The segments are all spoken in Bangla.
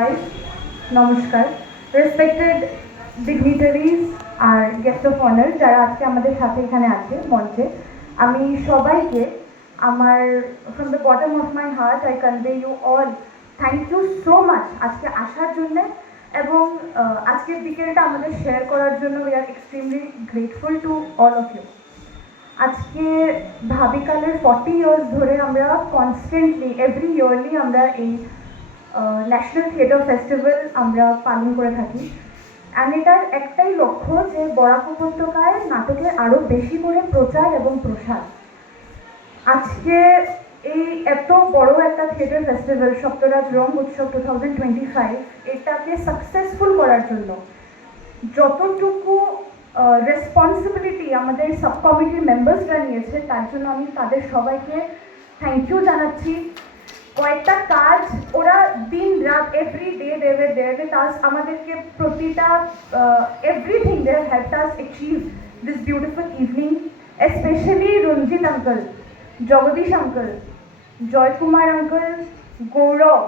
Right. নমস্কার, রেসপেক্টেড ডিগনিটারিজ আর গেস্ট অফ অনার যারা আজকে আমাদের সাথে এখানে আছে মঞ্চে, আমি সবাইকে আমার from the bottom of my heart I convey you all thank you so much আজকে আসার জন্য এবং আজকের বিকেলটা আমাদের শেয়ার করার জন্য we are extremely grateful to all of you. আজকে ভাবিকালের 40 ইয়ার্স ধরে আমরা কনস্ট্যান্টলি এভরি ইয়ারলি আমরা এই ন্যাশনাল থিয়েটার ফেস্টিভ্যাল আমরা পালন করে থাকি। অ্যান্ড এটার একটাই লক্ষ্য যে বরাক উপত্যকায় নাটকের আরও বেশি করে প্রচার এবং প্রসার। আজকে এই এত বড় একটা থিয়েটার ফেস্টিভ্যাল সপ্তরাজ রং উৎসব 2025 এটাকে সাকসেসফুল করার জন্য যতটুকু রেসপন্সিবিলিটি আমাদের সাব কমিটির মেম্বার্সরা নিয়েছে তার জন্য আমি তাদের সবাইকে থ্যাংক ইউ জানাচ্ছি। কয়েকটা কাজ ওরা দিন রাত এভরি ডে দেবে তাস আমাদেরকে প্রতিটা everything they help us achieve this beautiful evening, specially Ranjit uncle, Jagdish uncle, Jaykumar uncle, Gaurav,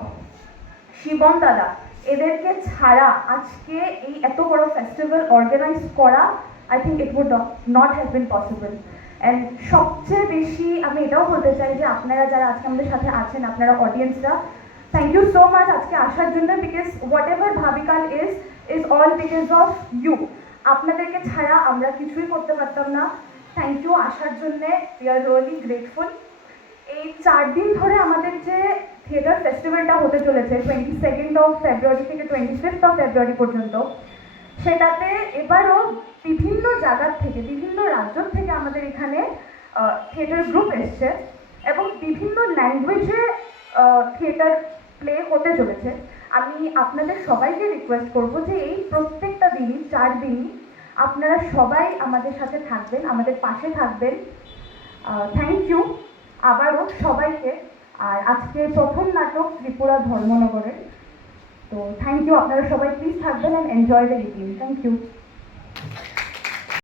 Shivam দাদা, এদেরকে ছাড়া আজকে এই এত বড় ফেস্টিভ্যাল অর্গানাইজ করা I think it would not have been possible. And সবচেয়ে বেশি আমি এটাও বলতে চাই যে আপনারা যারা আজকে আমাদের সাথে আছেন, আপনারা অডিয়েন্সরা, থ্যাংক ইউ সো মাচ আজকে আসার জন্য, because whatever Bhavikal is all because of you. আপনাদেরকে ছাড়া আমরা কিছুই করতে পারতাম না। থ্যাংক ইউ আসার জন্যে, উই আর রিয়েলি গ্রেটফুল। এই 4 দিন ধরে আমাদের যে থিয়েটার ফেস্টিভ্যালটা হতে চলেছে 22 ফেব্রুয়ারি থেকে 25 ফেব্রুয়ারি পর্যন্ত, সেটাতে এবারও বিভিন্ন জায়গার থেকে বিভিন্ন রাজ্য থেকে আমাদের এখানে থিয়েটার গ্রুপ এসছে এবং বিভিন্ন ল্যাঙ্গুয়েজে থিয়েটার প্লে হতে চলেছে। আমি আপনাদের সবাইকে রিকোয়েস্ট করব যে এই প্রত্যেকটা দিনই 4 দিনই আপনারা সবাই আমাদের সাথে থাকবেন, আমাদের পাশে থাকবেন। থ্যাংক ইউ আবারও সবাইকে। আর আজকে প্রথম নাটক ত্রিপুরা ধর্মনগরের, তো থ্যাংক ইউ, আপনারা সবাই প্লিজ থাকবেন and enjoy the evening. Thank you.